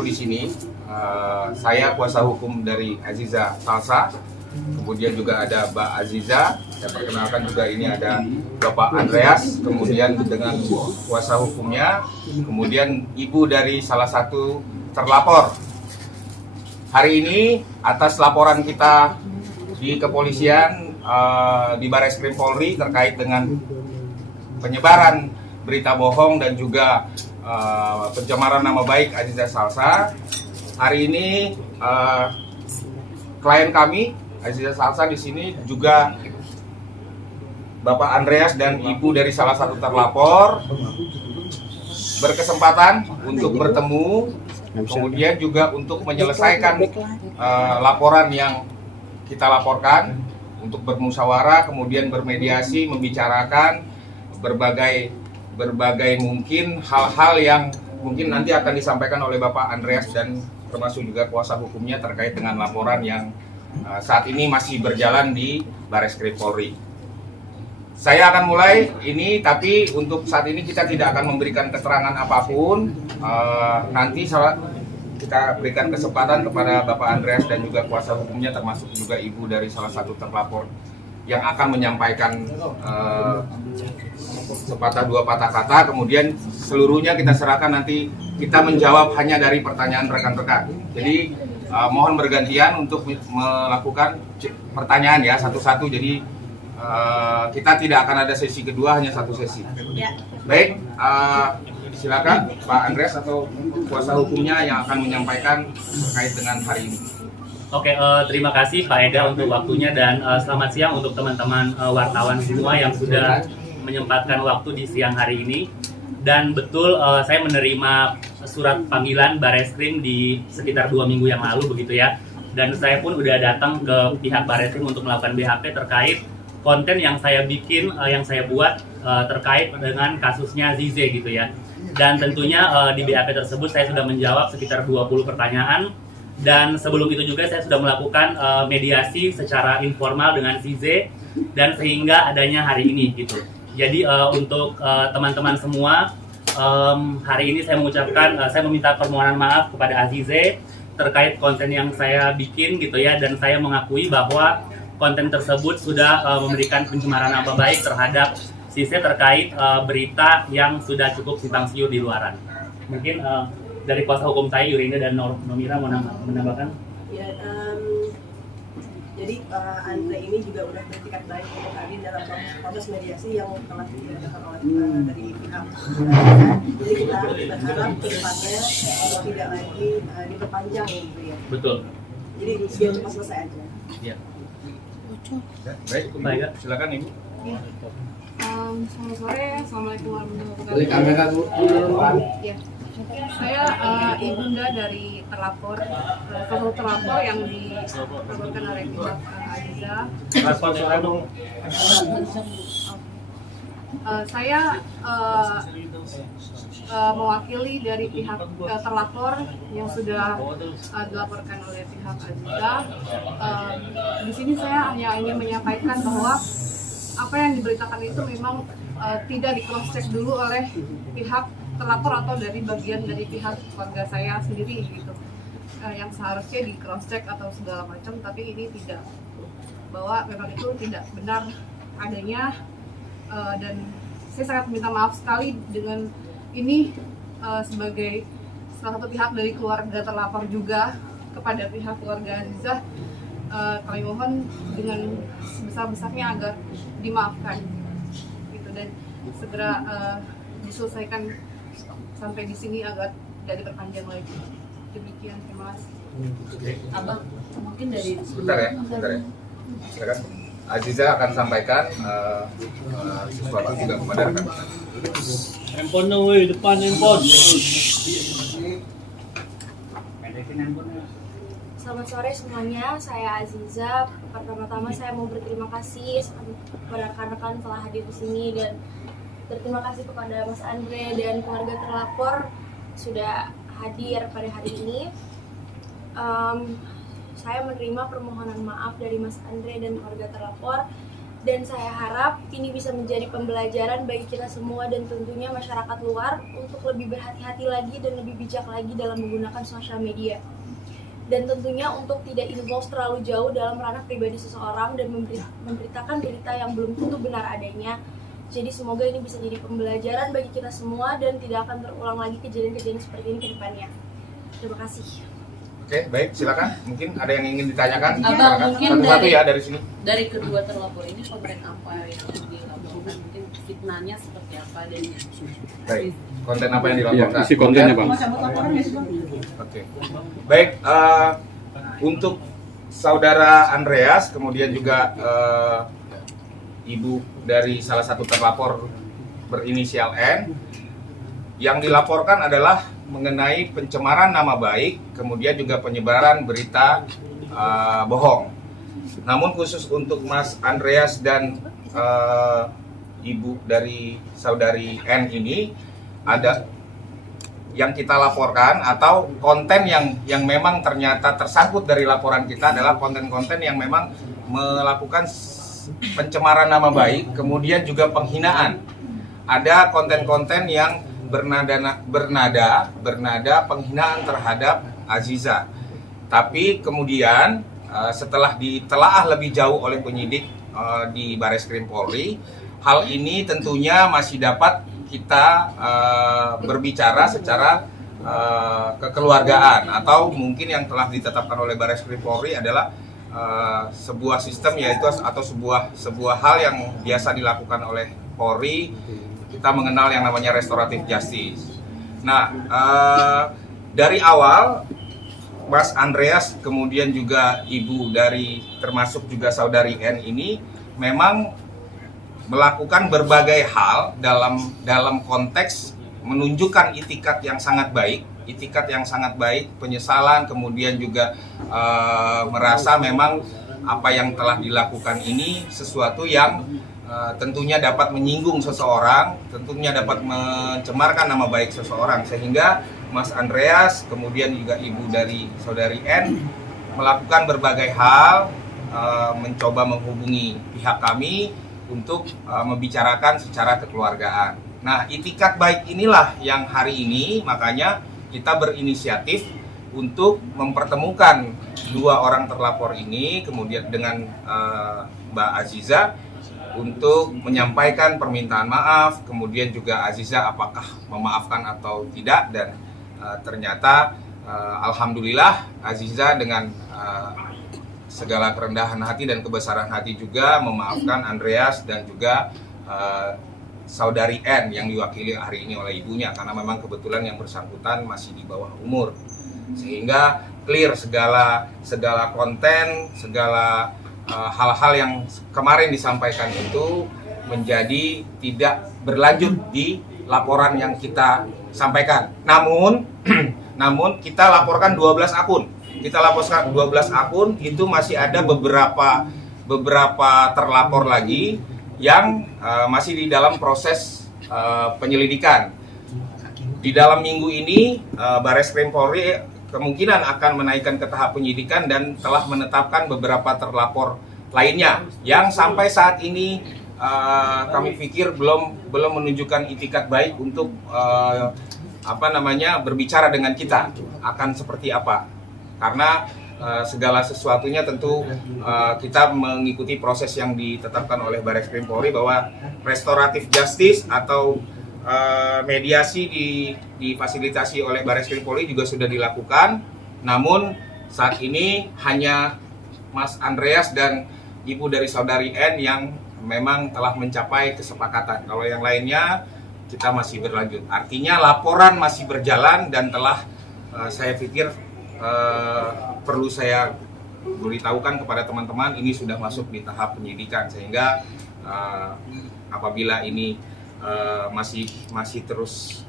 berkumpul di sini. Saya kuasa hukum dari Aziza Salsa, kemudian juga ada Mbak Aziza. Saya perkenalkan juga ini ada Bapak Andreas, kemudian dengan kuasa hukumnya, kemudian ibu dari salah satu terlapor. Hari ini atas laporan kita di kepolisian di Bareskrim Polri terkait dengan penyebaran berita bohong dan juga pencemaran nama baik Aziza Salsa. Hari ini klien kami Aziza Salsa di sini juga Bapak Andreas dan ibu dari salah satu terlapor berkesempatan untuk bertemu, kemudian juga untuk menyelesaikan laporan yang kita laporkan, untuk bermusyawarah, kemudian bermediasi, membicarakan berbagai mungkin hal-hal yang mungkin nanti akan disampaikan oleh Bapak Andreas dan termasuk juga kuasa hukumnya terkait dengan laporan yang saat ini masih berjalan di Bareskrim Polri. Saya akan mulai ini, tapi untuk saat ini kita tidak akan memberikan keterangan apapun. Nanti kita berikan kesempatan kepada Bapak Andreas dan juga kuasa hukumnya, termasuk juga ibu dari salah satu terlapor yang akan menyampaikan sepatah dua patah kata, kemudian seluruhnya kita serahkan, nanti kita menjawab hanya dari pertanyaan rekan-rekan. Jadi mohon bergantian untuk melakukan pertanyaan ya, satu-satu. Jadi kita tidak akan ada sesi kedua, hanya satu sesi. Ya. Baik, silakan Pak Andreas atau kuasa hukumnya yang akan menyampaikan terkait dengan hari ini. Oke, terima kasih Pak Eda untuk waktunya, dan selamat siang untuk teman-teman wartawan semua yang sudah menyempatkan waktu di siang hari ini. Dan betul, saya menerima surat panggilan Bareskrim di sekitar 2 minggu yang lalu begitu ya. Dan saya pun udah datang ke pihak Bareskrim untuk melakukan BAP terkait konten yang saya bikin, yang saya buat terkait dengan kasusnya Zize gitu ya. Dan tentunya di BAP tersebut saya sudah menjawab sekitar 20 pertanyaan. Dan sebelum itu juga saya sudah melakukan mediasi secara informal dengan Zize, dan sehingga adanya hari ini gitu. Jadi untuk teman-teman semua, hari ini saya mengucapkan, saya meminta permohonan maaf kepada Azize terkait konten yang saya bikin gitu ya, dan saya mengakui bahwa konten tersebut sudah memberikan pencemaran nama baik terhadap Zize terkait berita yang sudah cukup simpang siur di luaran. Mungkin dari kuasa hukum saya, Yurinda dan Nomira mau menambahkan? Ya, jadi Andre ini juga udah beretikat baik untuk hadir dalam proses mediasi yang telah dilakukan oleh dari pihak. Jadi kita berharap ke depannya tidak lagi diperpanjang gitu ya. Betul. Jadi biar cepat selesai aja. Iya. Baik, silakan Ibu. Ya. Selamat sore, assalamualaikum warahmatullahi Balik kamera Bu. Ya. Saya ibunda dari terlapor, satu terlapor yang dilaporkan oleh pihak Aziza. Saya mewakili dari pihak terlapor yang sudah dilaporkan oleh pihak Aziza. Di sini saya hanya ingin menyampaikan bahwa apa yang diberitakan itu memang tidak di cross check dulu oleh pihak terlapor atau dari bagian dari pihak keluarga saya sendiri gitu, yang seharusnya di cross check atau segala macam, tapi ini tidak, bahwa memang itu tidak benar adanya, dan saya sangat minta maaf sekali dengan ini, sebagai salah satu pihak dari keluarga terlapor juga kepada pihak keluarga Aziza. Kami mohon dengan sebesar-besarnya agar dimaafkan gitu, dan segera diselesaikan sampai di sini agar tidak diperpanjang lagi. Demikian, terima kasih. Abang, mungkin dari Sebentar ya. Silakan. Aziza akan sampaikan sesuatu juga kepada rekan-rekan. Handphone na weh, depan handphone. Selamat sore semuanya, saya Aziza. Pertama-tama saya mau berterima kasih kepada rekan-rekan telah hadir di sini, dan berterima kasih kepada Mas Andre dan keluarga terlapor sudah hadir pada hari ini. Saya menerima permohonan maaf dari Mas Andre dan keluarga terlapor Dan saya harap ini bisa menjadi pembelajaran bagi kita semua dan tentunya masyarakat luar untuk lebih berhati-hati lagi dan lebih bijak lagi dalam menggunakan sosial media. Dan tentunya untuk tidak involve terlalu jauh dalam ranah pribadi seseorang dan memberitakan berita yang belum tentu benar adanya. Jadi semoga ini bisa jadi pembelajaran bagi kita semua dan tidak akan terulang lagi kejadian-kejadian seperti ini ke depannya. Terima kasih. Oke, baik, silakan. Mungkin ada yang ingin ditanyakan? Abang, Silakan. mungkin Satu-satu ya dari sini. Dari kedua terlapor ini konten apa yang dilaporkan, mungkin fitnahnya seperti apa dan Baik, konten apa yang dilaporkan? Isi kontennya, Bang. Oke, baik. Untuk saudara Andreas, kemudian juga ibu dari salah satu terlapor berinisial N, yang dilaporkan adalah mengenai pencemaran nama baik, kemudian juga penyebaran berita bohong. Namun khusus untuk Mas Andreas dan ibu dari saudari N ini, ada yang kita laporkan atau konten yang memang ternyata tersangkut dari laporan kita adalah konten-konten yang memang melakukan pencemaran nama baik, kemudian juga penghinaan. Ada konten-konten yang bernada penghinaan terhadap Aziza. Tapi kemudian setelah ditelaah lebih jauh oleh penyidik di Bareskrim Polri, hal ini tentunya masih dapat kita berbicara secara kekeluargaan, atau mungkin yang telah ditetapkan oleh Bareskrim Polri adalah sebuah sistem, yaitu atau sebuah hal yang biasa dilakukan oleh Polri. Kita mengenal yang namanya restoratif justice. Nah, dari awal Mas Andreas kemudian juga ibu dari termasuk juga saudari N ini memang melakukan berbagai hal dalam konteks menunjukkan itikat yang sangat baik, penyesalan, kemudian juga merasa memang apa yang telah dilakukan ini sesuatu yang tentunya dapat menyinggung seseorang, tentunya dapat mencemarkan nama baik seseorang, sehingga Mas Andreas kemudian juga ibu dari saudari N melakukan berbagai hal, mencoba menghubungi pihak kami untuk membicarakan secara kekeluargaan. Nah, itikat baik inilah yang hari ini makanya kita berinisiatif untuk mempertemukan dua orang terlapor ini kemudian dengan Mbak Aziza untuk menyampaikan permintaan maaf, kemudian juga Aziza apakah memaafkan atau tidak, dan ternyata alhamdulillah Aziza dengan segala kerendahan hati dan kebesaran hati juga memaafkan Andreas dan juga saudari N yang diwakili hari ini oleh ibunya, karena memang kebetulan yang bersangkutan masih di bawah umur, sehingga clear segala konten, segala hal-hal yang kemarin disampaikan itu menjadi tidak berlanjut di laporan yang kita sampaikan. Namun kita laporkan 12 akun. Kita laporkan 12 akun, itu masih ada beberapa terlapor lagi yang masih di dalam proses penyelidikan. Di dalam minggu ini Bareskrim Polri kemungkinan akan menaikkan ke tahap penyidikan dan telah menetapkan beberapa terlapor lainnya yang sampai saat ini kami pikir belum menunjukkan itikat baik untuk berbicara dengan kita akan seperti apa, karena segala sesuatunya tentu kita mengikuti proses yang ditetapkan oleh Bareskrim Polri bahwa restoratif justice atau mediasi difasilitasi oleh Bareskrim Polri juga sudah dilakukan. Namun saat ini hanya Mas Andreas dan ibu dari saudari N yang memang telah mencapai kesepakatan. Kalau yang lainnya kita masih berlanjut. Artinya laporan masih berjalan dan telah saya pikir perlu saya beritahukan kepada teman-teman, ini sudah masuk di tahap penyidikan, sehingga apabila ini masih terus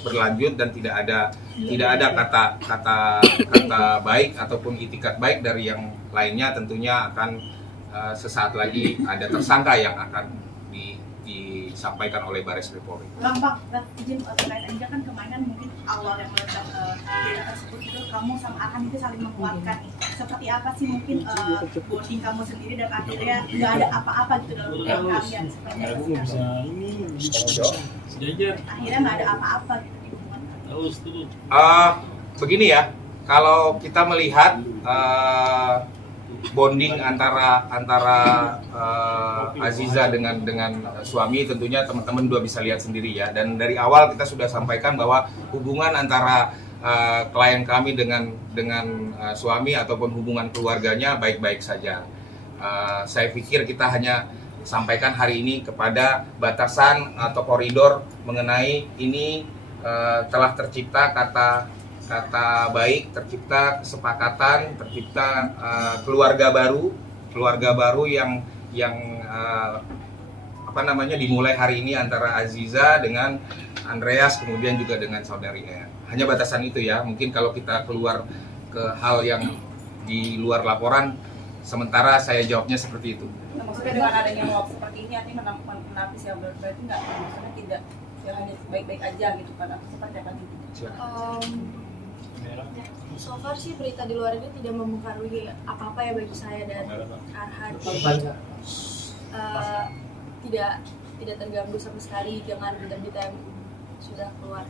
berlanjut dan tidak ada kata baik ataupun itikat baik dari yang lainnya, tentunya akan sesaat lagi ada tersangka yang akan disampaikan oleh Baris Krim Polri. Bang, izin terkait aja kan kemarin mungkin awal yang meledak berita tersebut itu kamu sama Arhan itu saling menguatkan. Seperti apa sih mungkin bonding kamu sendiri dan akhirnya nggak ada apa-apa gitu dalam hubungan kalian? Seperti apa sih? Akhirnya nggak ada apa-apa gitu di hubungan kalian. Begini ya, kalau kita melihat bonding antara Aziza dengan suami, tentunya teman-teman juga bisa lihat sendiri ya. Dan dari awal kita sudah sampaikan bahwa hubungan antara klien kami dengan suami ataupun hubungan keluarganya baik-baik saja. Saya pikir kita hanya sampaikan hari ini kepada batasan atau koridor mengenai ini telah tercipta kata baik, tercipta kesepakatan, tercipta keluarga baru yang dimulai hari ini antara Aziza dengan Andreas, kemudian juga dengan saudari E. Hanya batasan itu ya. Mungkin kalau kita keluar ke hal yang di luar laporan, sementara saya jawabnya seperti itu. Nah, maksudnya dengan adanya meluap seperti ini artinya menapis ya, berarti nggak, maksudnya tidak ya hanya baik-baik aja gitu kan, atau seperti apa gitu? So far sih berita di luar ini tidak mempengaruhi apa-apa ya bagi saya dan Arhan. Tidak terganggu sama sekali dengan berita-berita yang sudah keluar.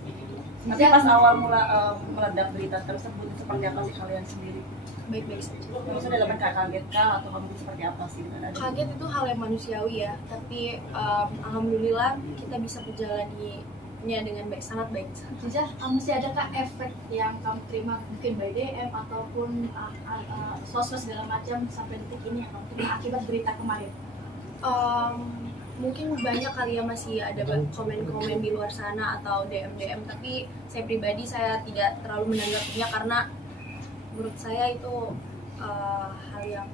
Tapi pas awal meledak berita tersebut seperti apa sih kalian sendiri? Baik-baik saja. Maksudnya dalam kaget kah atau kamu seperti apa sih? Kaget itu hal yang manusiawi ya, tapi alhamdulillah kita bisa menjalaninya dengan baik, sangat baik. Aziza, masih adakah efek yang kamu terima mungkin by DM ataupun sosmed segala macam sampai detik ini yang kamu terima akibat berita kemarin? Mungkin banyak kali ya masih ada komen-komen di luar sana atau DM, tapi saya pribadi saya tidak terlalu menanggapinya karena menurut saya itu hal yang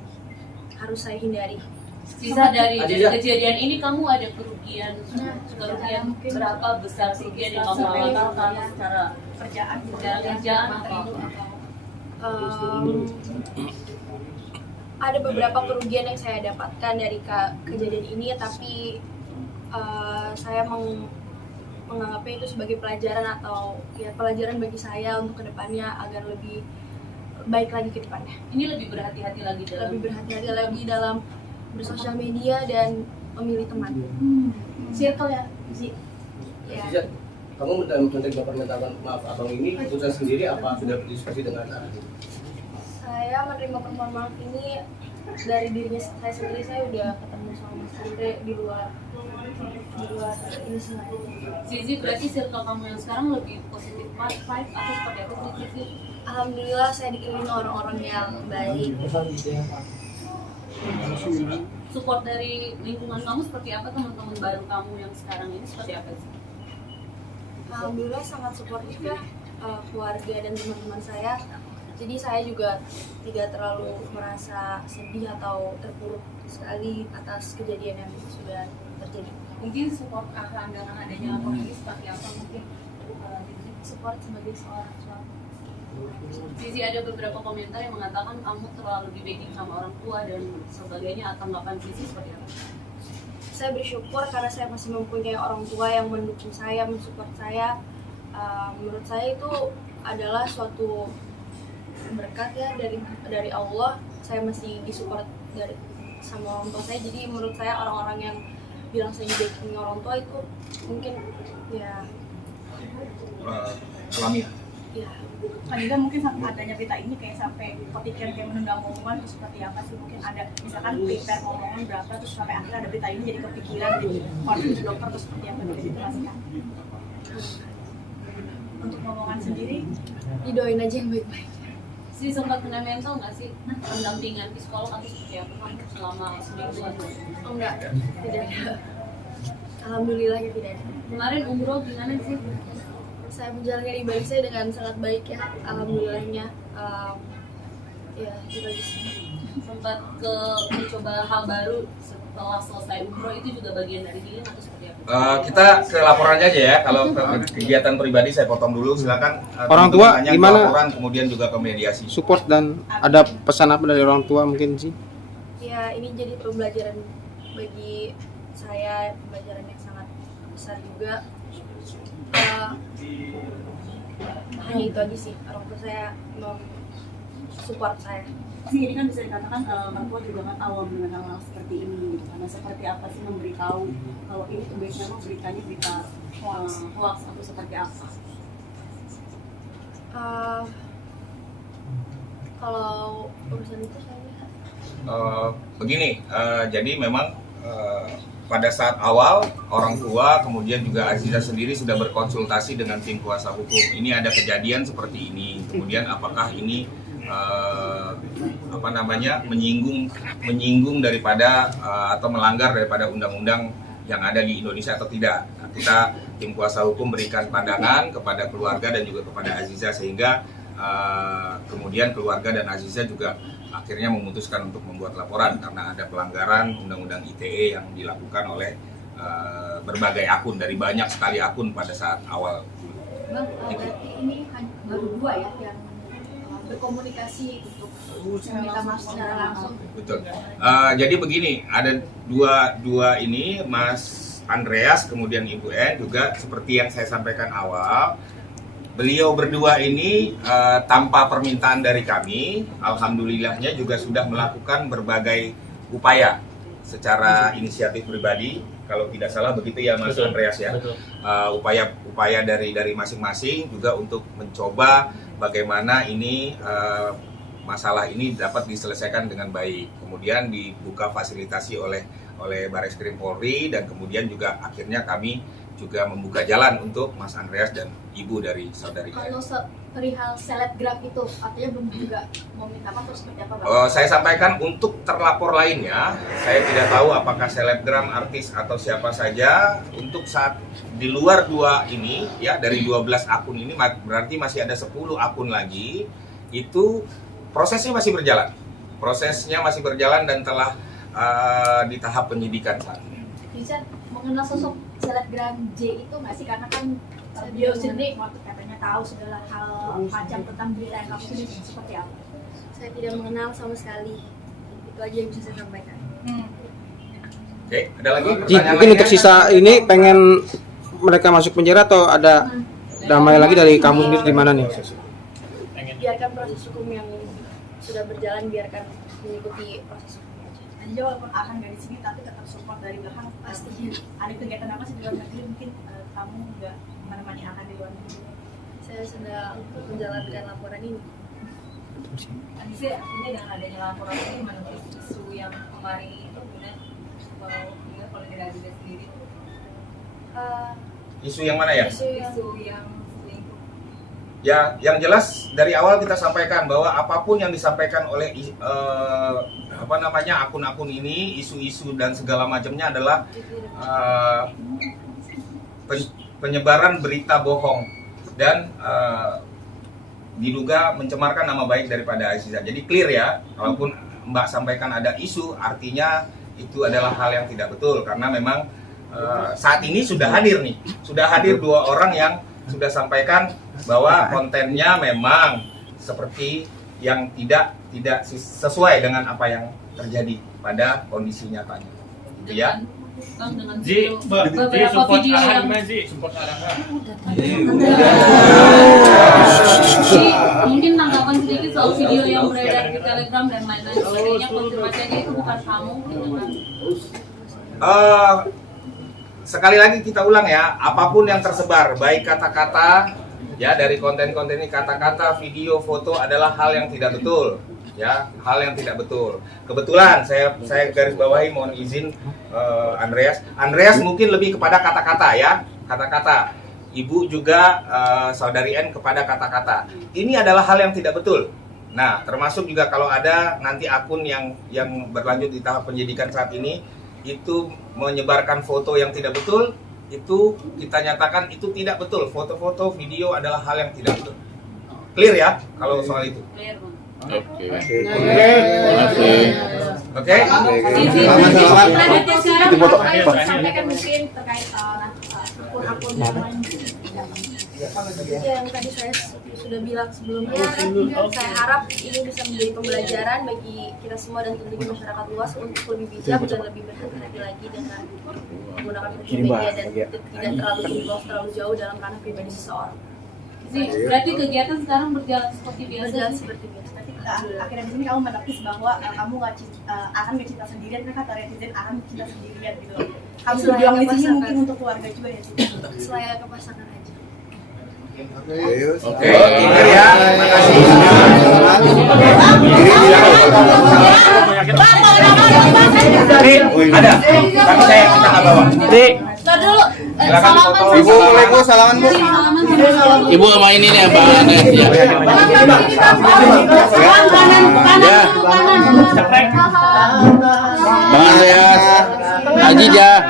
harus saya hindari. Sisa dari kejadian ini kamu ada kerugian berapa besar kerugian yang kamu alami secara kerjaan atau ada beberapa kerugian yang saya dapatkan dari kejadian ini, tapi saya menganggapnya itu sebagai pelajaran atau ya pelajaran bagi saya untuk kedepannya agar lebih baik lagi ke depannya. Ini lebih berhati-hati lagi dalam bersosial media dan memilih teman. Circle ya, Ya. Kamu menerima permintaan maaf abang ini keputusan sendiri apa sudah berdiskusi dengan Arhan? Saya menerima permohonan maaf ini dari dirinya saya sendiri. Saya udah ketemu sama Mas Andre di luar ini semua. Zizi, berarti circle kamu yang sekarang lebih positif vibe atau seperti apa sih Zizi? Alhamdulillah saya dikelilingi orang-orang yang baik. Support dari lingkungan kamu seperti apa, teman-teman baru kamu yang sekarang ini seperti apa sih? Alhamdulillah sangat suportif ya keluarga dan teman-teman saya. Jadi saya juga tidak terlalu merasa sedih atau terpuruk sekali atas kejadian yang sudah terjadi. Mungkin support Arhan dengan adanya lapor ini seperti apa mungkin? Support sebagai seorang suami. Zizi, ada beberapa komentar yang mengatakan kamu terlalu dibacking sama orang tua dan sebagainya. Tanggapan Zizi seperti apa? Saya bersyukur karena saya masih mempunyai orang tua yang mendukung saya, mensupport saya. Menurut saya itu adalah suatu berkat ya dari Allah. Saya masih disupport sama orang tua saya. Jadi menurut saya orang-orang yang bilang saya dibacking orang tua itu mungkin ya Alamiah. ya. Kan juga mungkin adanya berita ini kayak sampai kepikiran kayak menunda omongan itu seperti apa sih? Mungkin ada misalkan prepare omongan berapa terus sampai akhirnya ada berita ini jadi kepikiran jadi konfirmasi dokter terus seperti apa gitu masih kan? Untuk omongan sendiri Didoain aja yang baik-baik. Zizi sempat kena mental nggak sih? Pendampingan psikolog atau seperti apa selama seminggu atau? Oh enggak, tidak ada. Alhamdulillah ya tidak ada. Kemarin umroh gimana sih? Saya menjalani ibadah saya dengan sangat baik ya, alhamdulillahnya. Ya itu aja sih. Sempat mencoba hal baru setelah selesai umroh, itu juga bagian dari healing atau seperti apa? Kita ke laporannya aja ya. Kalau kegiatan pribadi saya potong dulu, silakan. Orang tua tanya gimana? ke laporan kemudian juga ke mediasi. Support dan ada pesan apa dari orang tua mungkin sih? Ya ini jadi pembelajaran bagi saya pembelajaran yang sangat besar juga. Hanya itu aja sih, orang tua saya support saya. Jadi kan bisa dikatakan orang tua juga kan awam dengan hal-hal seperti ini gitu. Karena seperti apa sih memberitahu kalau ini tuh biasanya beritanya berita hoax atau seperti apa? Kalau urusan itu saya lihat. Begini, jadi memang pada saat awal orang tua kemudian juga Aziza sendiri sudah berkonsultasi dengan tim kuasa hukum. Ini ada kejadian seperti ini. Kemudian apakah ini menyinggung daripada atau melanggar daripada undang-undang yang ada di Indonesia atau tidak? Nah, kita tim kuasa hukum berikan pandangan kepada keluarga dan juga kepada Aziza sehingga kemudian keluarga dan Aziza juga akhirnya memutuskan untuk membuat laporan karena ada pelanggaran undang-undang ITE yang dilakukan oleh berbagai akun, dari banyak sekali akun pada saat awal. Bang, berarti ini baru 2 ya yang berkomunikasi untuk meminta maaf secara langsung. Betul. Jadi begini, ada dua ini, Mas Andreas kemudian Ibu N juga seperti yang saya sampaikan awal. Beliau berdua ini tanpa permintaan dari kami, alhamdulillahnya juga sudah melakukan berbagai upaya secara inisiatif pribadi. Kalau tidak salah begitu ya Mas Andreas ya. Upaya dari masing-masing juga untuk mencoba bagaimana ini masalah ini dapat diselesaikan dengan baik. Kemudian dibuka fasilitasi oleh Barreskrim Polri dan kemudian juga akhirnya kami juga membuka jalan untuk Mas Andreas dan ibu dari saudari. Kalau perihal selebgram itu artinya belum juga mau minta maaf terus seperti apa Bang? Saya sampaikan untuk terlapor lainnya, saya tidak tahu apakah selebgram, artis atau siapa saja. Untuk saat di luar 2 ini ya, dari 12 akun ini berarti masih ada 10 akun lagi. Itu prosesnya masih berjalan. Prosesnya masih berjalan dan telah di tahap penyidikan saat ini. Bisa mengenal sosok selebgram J itu nggak sih, karena kan dia sendiri waktu katanya tahu segala hal macam tentang berita yang kamu tulis seperti apa? Saya tidak mengenal sama sekali. Itu aja yang bisa saya sampaikan. Oke, ada lagi? Ji, mungkin untuk sisa ini pengen mereka masuk penjara atau ada damai lagi dari kamu sendiri gimana nih? Biarkan proses hukum yang sudah berjalan, biarkan mengikuti proses hukum. Anja walaupun akan dari sini tapi tetap support dari belakang pastinya. Ada kegiatan apa sih di luar negeri mungkin kamu nggak menemani akan di luar negeri? Saya sedang menjalankan laporan ini. Anissa, artinya dengan adanya laporan ini menurut isu yang kemarin itu kemudian kalau dari Aziza sendiri Isu yang mana ya? isu yang Ya, yang jelas dari awal kita sampaikan bahwa apapun yang disampaikan oleh akun-akun ini, isu-isu dan segala macamnya adalah penyebaran berita bohong dan diduga mencemarkan nama baik daripada Aziza. Jadi clear ya, walaupun Mbak sampaikan ada isu, artinya itu adalah hal yang tidak betul karena memang saat ini sudah hadir 2 orang yang sudah sampaikan bahwa kontennya memang seperti yang tidak sesuai dengan apa yang terjadi pada kondisi nyatanya. Gitu ya. Bang, dengan beberapa video yang support arahan. mungkin tanggapan sedikit soal video yang beredar di Telegram dan lain-lain sebagainya, konfirmasinya itu bukan kamu gitu kan? Sekali lagi kita ulang ya, apapun yang tersebar, baik kata-kata ya dari konten-konten ini, kata-kata, video, foto adalah hal yang tidak betul, ya, hal yang tidak betul. Kebetulan saya garis bawahi, mohon izin Andreas mungkin lebih kepada kata-kata ya, kata-kata. Ibu juga saudari N kepada kata-kata. Ini adalah hal yang tidak betul. Nah, termasuk juga kalau ada nanti akun yang berlanjut di tahap penyidikan saat ini itu menyebarkan foto yang tidak betul, itu kita nyatakan itu tidak betul. Foto-foto, video adalah hal yang tidak betul. Clear ya kalau soal itu? Clear, Bang. Oke. Selanjutnya sekarang apa yang bisa disampaikan mungkin terkait akun-akun yang lain? Yang tadi saya sudah bilang sebelumnya, saya harap ini bisa menjadi pembelajaran bagi kita semua dan tentunya masyarakat luas untuk lebih bijak dan lebih berhati-hati lagi dengan menggunakan social media dan tidak terlalu involve terlalu jauh dalam ranah pribadi seseorang. Berarti kegiatan sekarang berjalan seperti biasa. Berjalan seperti biasa. Akhirnya di sini kamu menepis bahwa kamu akan gak cinta sendirian, kan kata netizen akan cinta sendirian gitu. Kamu berjuang di sini mungkin untuk keluarga juga ya sih. Selayaknya pasangan aja. Oke, Inger ya. Terima kasih. Ada. Tapi saya minta ke bawah. Tar dulu. Silakan foto. Ibu boleh Bu salaman Bu. Ibu sama ini nih Bang Anes ya. Bang Anes, Ajija,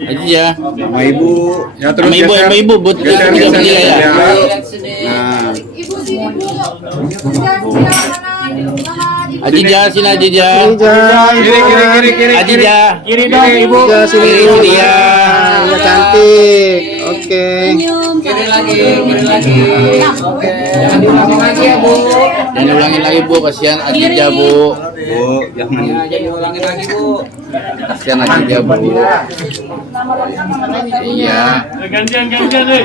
Sama Ibu. Ya sama ibu buat kita berdua ya. Nah, Ibu sini Bu. Ajija sini Ajija. kiri. Ajija. Kiri dong Ibu. Sini ya. Ya cantik. Oke. Kiri lagi. Oke. Jangan diulangi lagi ya, Bu. Jangan diulangin lagi Bu, kasihan Ajija Bu. Jangan diulangi lagi, Bu. Kasihan Ajija Bu. Iya. Gantian deh.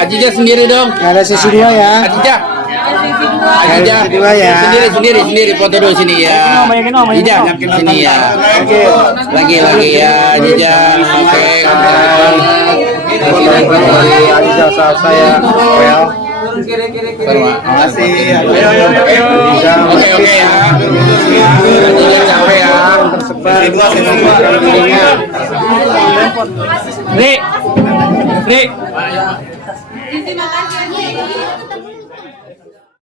Ajija sendiri dong. Ada sesi 2 ya. Ajija Sesi 2 ya. sendiri foto dulu sini ya. Ajija nyampe sini ya. Oke. Lagi ya Ajija. Oke. Foto dari Aziza Salsa ya. Well. Terima kasih. Aziza Oke ya. Ajija capek ya. Tersebar. Ri. Terima kasih.